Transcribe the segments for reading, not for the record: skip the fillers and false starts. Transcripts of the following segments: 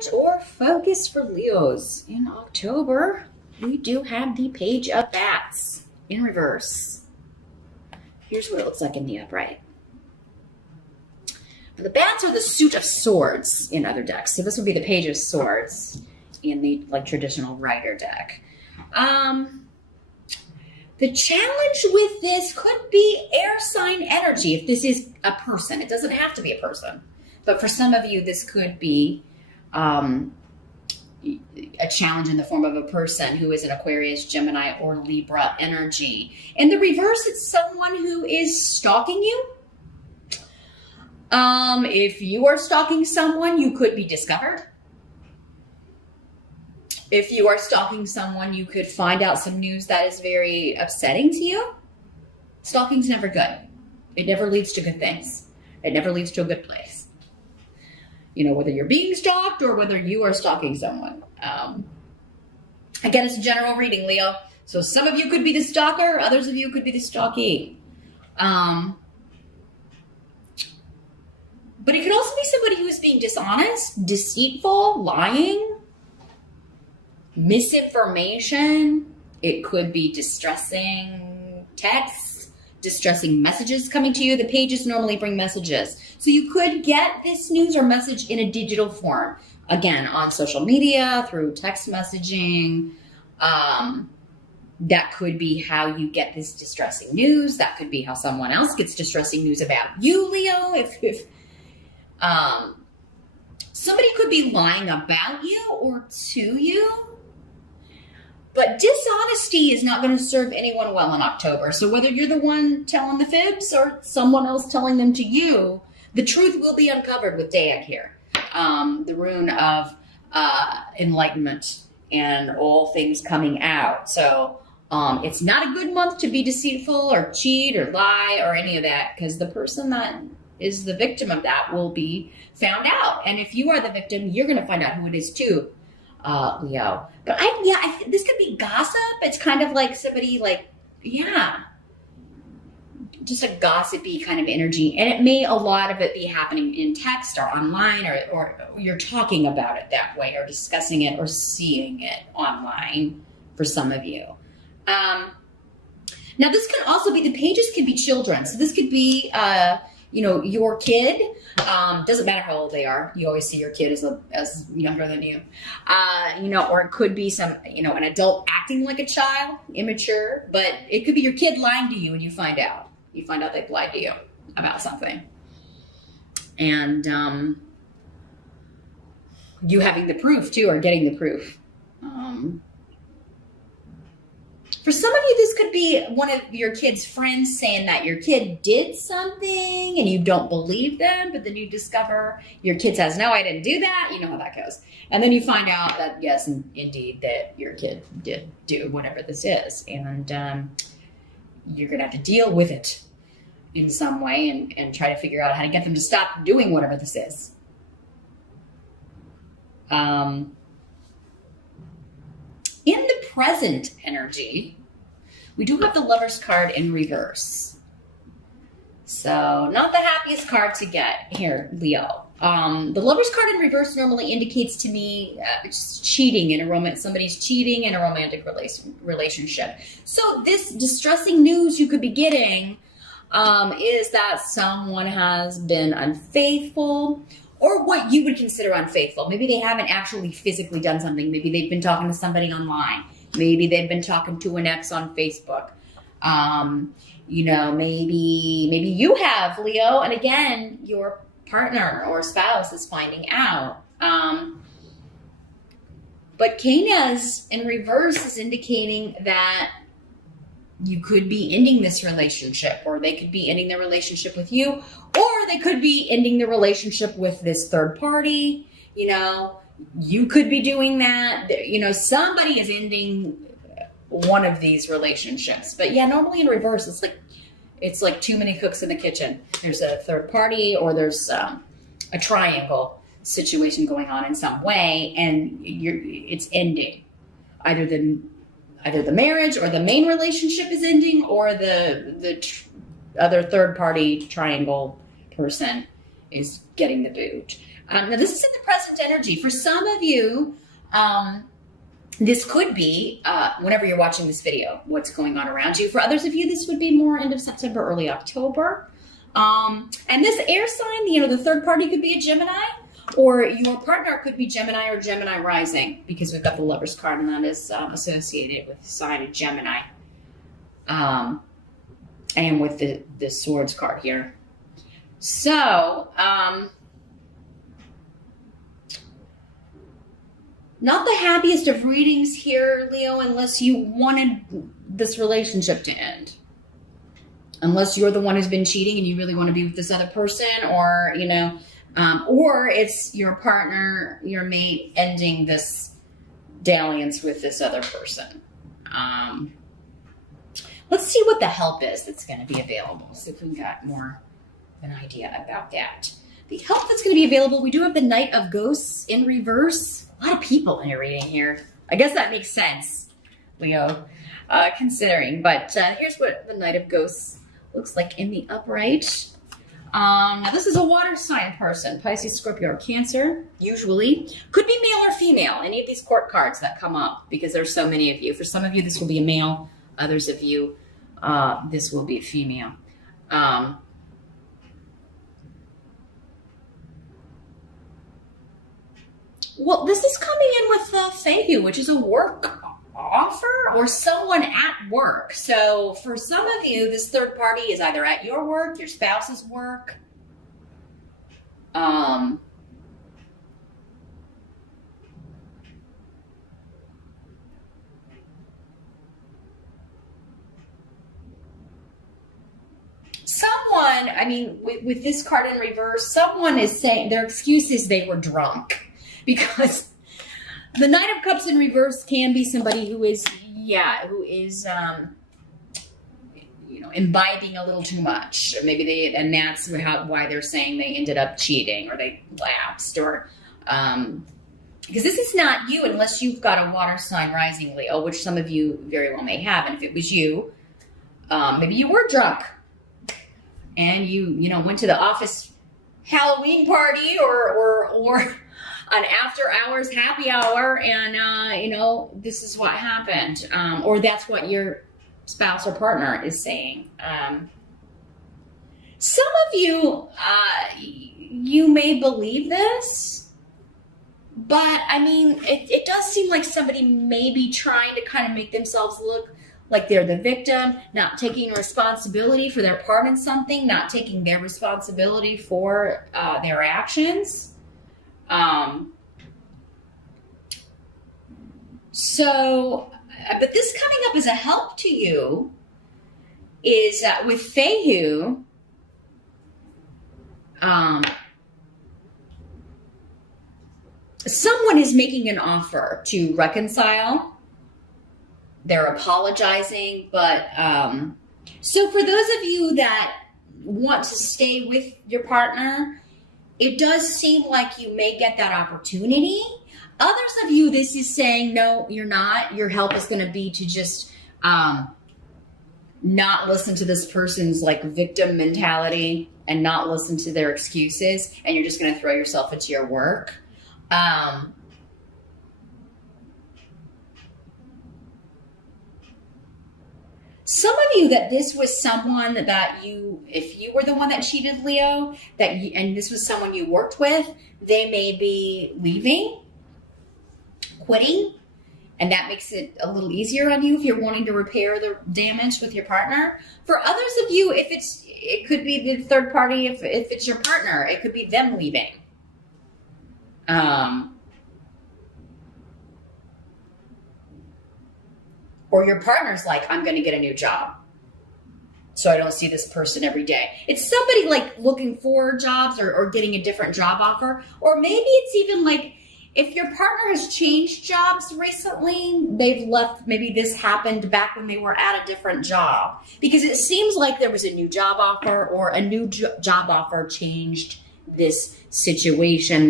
challenge or focus for Leos in October, we do have the Page of Bats in reverse. Here's what it looks like in the upright. The bats are the suit of swords in other decks. So this would be the Page of Swords in the traditional Rider deck. The challenge with this could be air sign energy if this is a person. It doesn't have to be a person. But for some of you, this could be a challenge in the form of a person who is an Aquarius, Gemini, or Libra energy. In the reverse, it's someone who is stalking you. If you are stalking someone, you could be discovered. If you are stalking someone, you could find out some news that is very upsetting to you. Stalking's never good. It never leads to good things. It never leads to a good place. You know, whether you're being stalked or whether you are stalking someone. Again, it's a general reading, Leo. So some of you could be the stalker, others of you could be the stalkee. But it could also be somebody who is being dishonest, deceitful, lying, misinformation. It could be distressing texts, distressing messages coming to you. The pages normally bring messages. So you could get this news or message in a digital form. Again, on social media, through text messaging. That could be how you get this distressing news. That could be how someone else gets distressing news about you, Leo. If somebody could be lying about you or to you. But dishonesty is not going to serve anyone well in October. So whether you're the one telling the fibs or someone else telling them to you, the truth will be uncovered with Dayak here. The rune of enlightenment and all things coming out. So it's not a good month to be deceitful or cheat or lie or any of that, because the person that is the victim of that will be found out. And if you are the victim, you're going to find out who it is too. Leo. But this could be gossip. It's kind of like somebody just a gossipy kind of energy. And it may, a lot of it be happening in text or online, or you're talking about it that way, or discussing it or seeing it online for some of you. Now this can also be, the pages could be children. So this could be, your kid. Doesn't matter how old they are. You always see your kid as younger than you. Or it could be some, an adult acting like a child, immature, but it could be your kid lying to you and you find out. You find out they've lied to you about something. And you having the proof too, or getting the proof. For some of you, this could be one of your kid's friends saying that your kid did something and you don't believe them, but then you discover your kid says, no, I didn't do that. You know how that goes. And then you find out that, yes, indeed, that your kid did do whatever this is. And you're going to have to deal with it in some way and try to figure out how to get them to stop doing whatever this is. In the present energy, we do have the Lover's card in reverse. So not the happiest card to get here, Leo. The Lover's card in reverse normally indicates to me just cheating in a romance. Somebody's cheating in a romantic relationship. So this distressing news you could be getting is that someone has been unfaithful, or what you would consider unfaithful. Maybe they haven't actually physically done something. Maybe they've been talking to somebody online. Maybe they've been talking to an ex on Facebook. Maybe you have, Leo, and again, your partner or spouse is finding out. But Canas in reverse is indicating that you could be ending this relationship, or they could be ending their relationship with you, or they could be ending the relationship with this third party. You could be doing that. Somebody is ending one of these relationships. But yeah, normally in reverse, it's like too many cooks in the kitchen. There's a third party, or there's a triangle situation going on in some way, and it's ending. Either the marriage or the main relationship is ending, or the other third party triangle person is getting the boot. Now, this is in the present energy. For some of you, this could be, whenever you're watching this video, what's going on around you. For others of you, this would be more end of September, early October. And this air sign, the third party could be a Gemini, or your partner could be Gemini or Gemini rising, because we've got the Lover's card, and that is associated with the sign of Gemini. And with the Swords card here. So, not the happiest of readings here, Leo, unless you wanted this relationship to end. Unless you're the one who's been cheating and you really want to be with this other person, or, or it's your partner, your mate, ending this dalliance with this other person. Let's see what the help is that's going to be available. See if we got more of an idea about that. The help that's going to be available, we do have the Knight of Ghosts in reverse. A lot of people in your reading here. I guess that makes sense, Leo, considering. But here's what the Knight of Ghosts looks like in the upright. Now, this is a water sign person, Pisces, Scorpio, or Cancer, usually. Could be male or female, any of these court cards that come up, because there's so many of you. For some of you, this will be a male. Others of you, this will be a female. Well, this is coming in with Fehu, which is a work offer or someone at work. So for some of you, this third party is either at your work, your spouse's work. Someone, I mean, with this card in reverse, someone is saying their excuse is they were drunk. Because the Knight of Cups in reverse can be somebody who is, imbibing a little too much. Or maybe and that's why they're saying they ended up cheating or they lapsed, or because this is not you unless you've got a water sign rising, Leo, which some of you very well may have. And if it was you, maybe you were drunk and you went to the office Halloween party or an after hours happy hour, and this is what happened, or that's what your spouse or partner is saying. Some of you, you may believe this, but I mean, it does seem like somebody may be trying to kind of make themselves look like they're the victim, not taking responsibility for their part in something, not taking their responsibility for their actions. But this coming up as a help to you is with Fehu, someone is making an offer to reconcile. They're apologizing, but so for those of you that want to stay with your partner, it does seem like you may get that opportunity. Others of you, this is saying, no, you're not. Your help is going to be to just not listen to this person's victim mentality and not listen to their excuses. And you're just going to throw yourself into your work. Some of you that this was someone that if you were the one that cheated, Leo, and this was someone you worked with, they may be leaving, quitting, and that makes it a little easier on you if you're wanting to repair the damage with your partner. For others of you, it could be the third party. If it's your partner, it could be them leaving. Or your partner's like, I'm going to get a new job, so I don't see this person every day. It's somebody looking for jobs or getting a different job offer. Or maybe it's even if your partner has changed jobs recently, they've left, maybe this happened back when they were at a different job. Because it seems like there was a new job offer, or a new job offer changed this situation.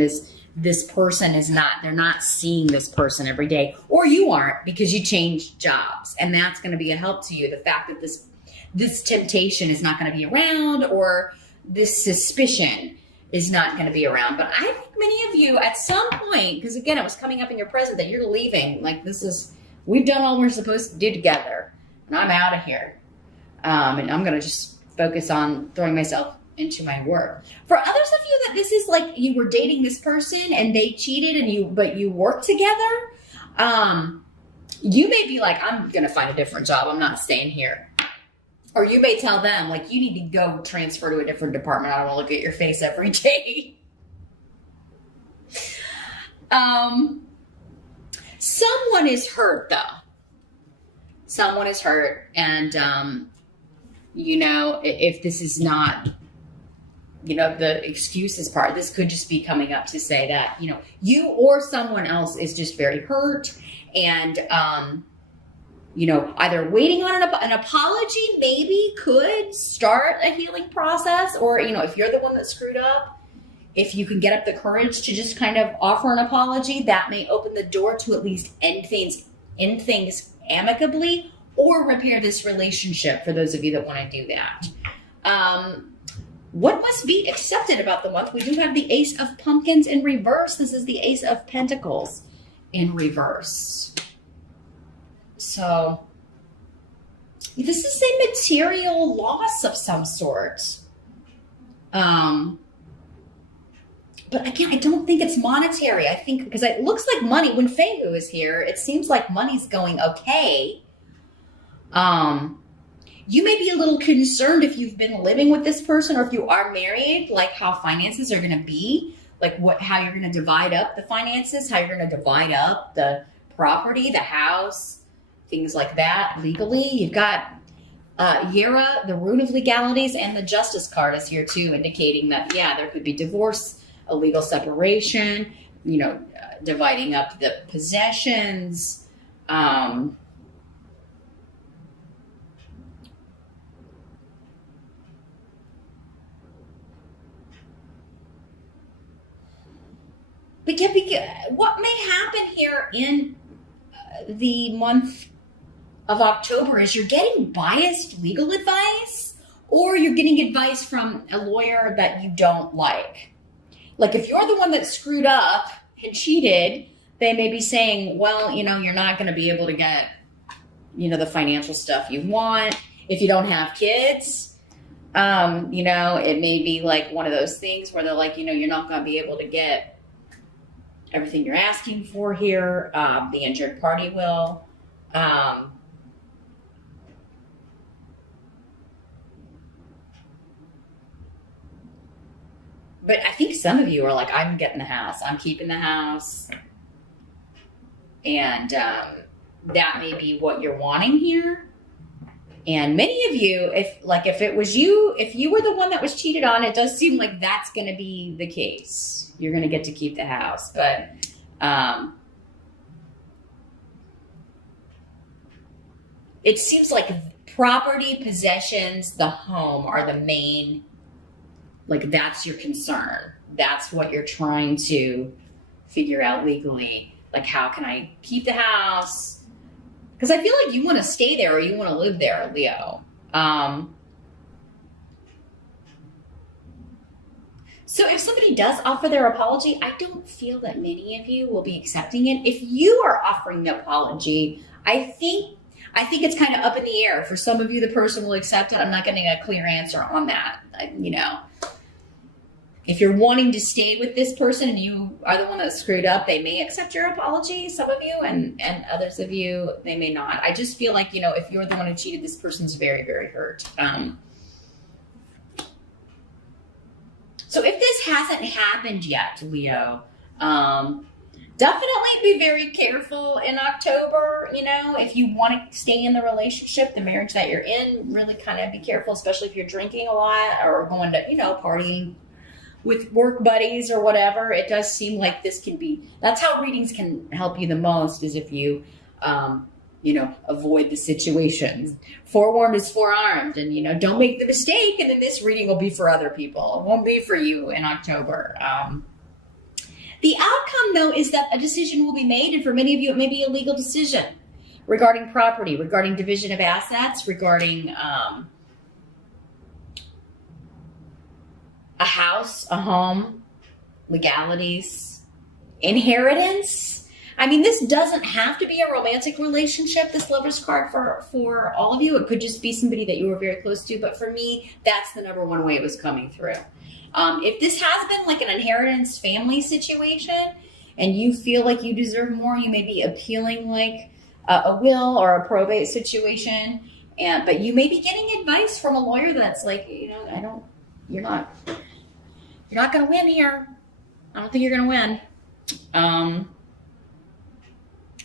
This person they're not seeing this person every day, or you aren't because you changed jobs, and that's going to be a help to you. The fact that this temptation is not going to be around, or this suspicion is not going to be around. But I think many of you at some point, because again, it was coming up in your present that you're leaving. Like we've done all we're supposed to do together, and I'm out of here. And I'm going to just focus on throwing myself into my work. For others of you that this is like you were dating this person and they cheated but you worked together, you may be like, I'm going to find a different job. I'm not staying here. Or you may tell them, like, you need to go transfer to a different department. I don't want to look at your face every day. Someone is hurt, though. Someone is hurt. And, if this is not, the excuses part, this could just be coming up to say that, you or someone else is just very hurt. And, either waiting on an apology maybe could start a healing process, or, if you're the one that screwed up, if you can get up the courage to just kind of offer an apology, that may open the door to at least end things amicably or repair this relationship for those of you that want to do that. What must be accepted about the month? We do have the Ace of Pumpkins in reverse. This is the Ace of Pentacles in reverse. So this is a material loss of some sort. But again, I don't think it's monetary. I think because it looks like money, when Feihu is here, it seems like money's going okay. You may be a little concerned if you've been living with this person or if you are married, like how finances are going to be, like how you're going to divide up the finances, how you're going to divide up the property, the house, things like that legally. You've got Yera, the rune of legalities, and the Justice card is here too, indicating that, there could be divorce, a legal separation, dividing up the possessions. But what may happen here in the month of October is you're getting biased legal advice, or you're getting advice from a lawyer that you don't like. Like if you're the one that screwed up and cheated, they may be saying, well, you're not going to be able to get, the financial stuff you want if you don't have kids. It may be like one of those things where they're like, you're not going to be able to get everything you're asking for here. The injured party will. But I think some of you are like, I'm getting the house. I'm keeping the house. And that may be what you're wanting here. And many of you, if it was you, if you were the one that was cheated on, it does seem like that's going to be the case. You're going to get to keep the house. But it seems like property, possessions, the home are the main, like that's your concern. That's what you're trying to figure out legally. Like, how can I keep the house? Because I feel like you want to stay there or you want to live there, Leo. So if somebody does offer their apology, I don't feel that many of you will be accepting it. If you are offering the apology, I think it's kind of up in the air. For some of you, the person will accept it. I'm not getting a clear answer on that. If you're wanting to stay with this person and you are the one that screwed up, they may accept your apology, some of you, and others of you, they may not. I just feel like, if you're the one who cheated, this person's very, very hurt. So if this hasn't happened yet, Leo, definitely be very careful in October. If you want to stay in the relationship, the marriage that you're in, really kind of be careful, especially if you're drinking a lot or going to, partying with work buddies or whatever. It does seem like this can be, that's how readings can help you the most, is if you, avoid the situations. Forewarned is forearmed, and, don't make the mistake. And then this reading will be for other people. It won't be for you in October. The outcome, though, is that a decision will be made. And for many of you, it may be a legal decision regarding property, regarding division of assets, regarding, a house, a home, legalities, inheritance. I mean, this doesn't have to be a romantic relationship, this Lover's card for all of you. It could just be somebody that you were very close to. But for me, that's the number one way it was coming through. If this has been like an inheritance family situation and you feel like you deserve more, you may be appealing like a will or a probate situation. But you may be getting advice from a lawyer that's like, you're not going to win here. I don't think you're going to win.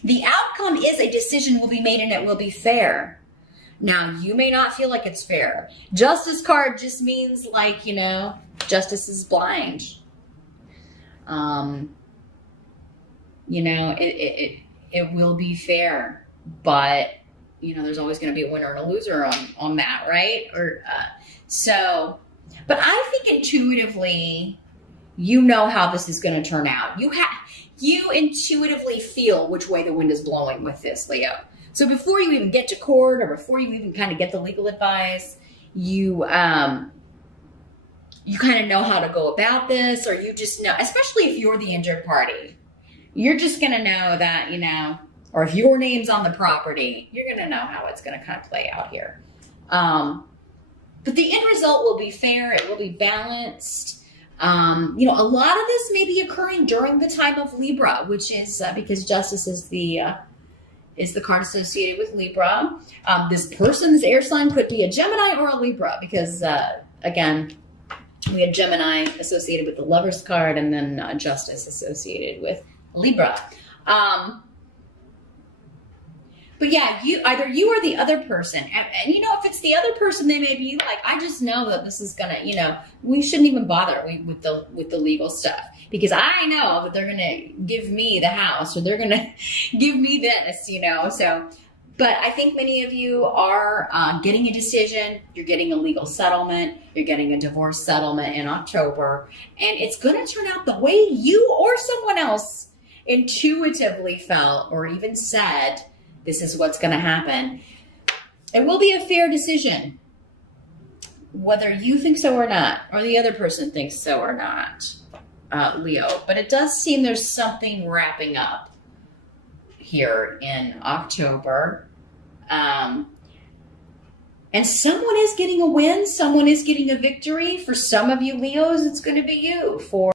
The outcome is a decision will be made and it will be fair. Now, you may not feel like it's fair. Justice card just means like, justice is blind. It will be fair, but there's always going to be a winner and a loser on that, right? But I think intuitively, how this is going to turn out. You intuitively feel which way the wind is blowing with this, Leo. So before you even get to court or before you even kind of get the legal advice, you kind of know how to go about this, or you just know, especially if you're the injured party, you're just going to know that, or if your name's on the property, you're going to know how it's going to kind of play out here. But the end result will be fair. It will be balanced. A lot of this may be occurring during the time of Libra, which is because justice is the card associated with Libra. This person's air sign could be a Gemini or a Libra because, again, we had Gemini associated with the Lover's card and then justice associated with Libra. But yeah, either you or the other person. And if it's the other person, they may be like, I just know that this is gonna, we shouldn't even bother with the legal stuff because I know that they're gonna give me the house or they're gonna give me this, So, but I think many of you are getting a decision. You're getting a legal settlement. You're getting a divorce settlement in October, and it's gonna turn out the way you or someone else intuitively felt or even said. This is what's going to happen. It will be a fair decision, whether you think so or not, or the other person thinks so or not, Leo. But it does seem there's something wrapping up here in October. And someone is getting a win. Someone is getting a victory. For some of you Leos, it's going to be you. For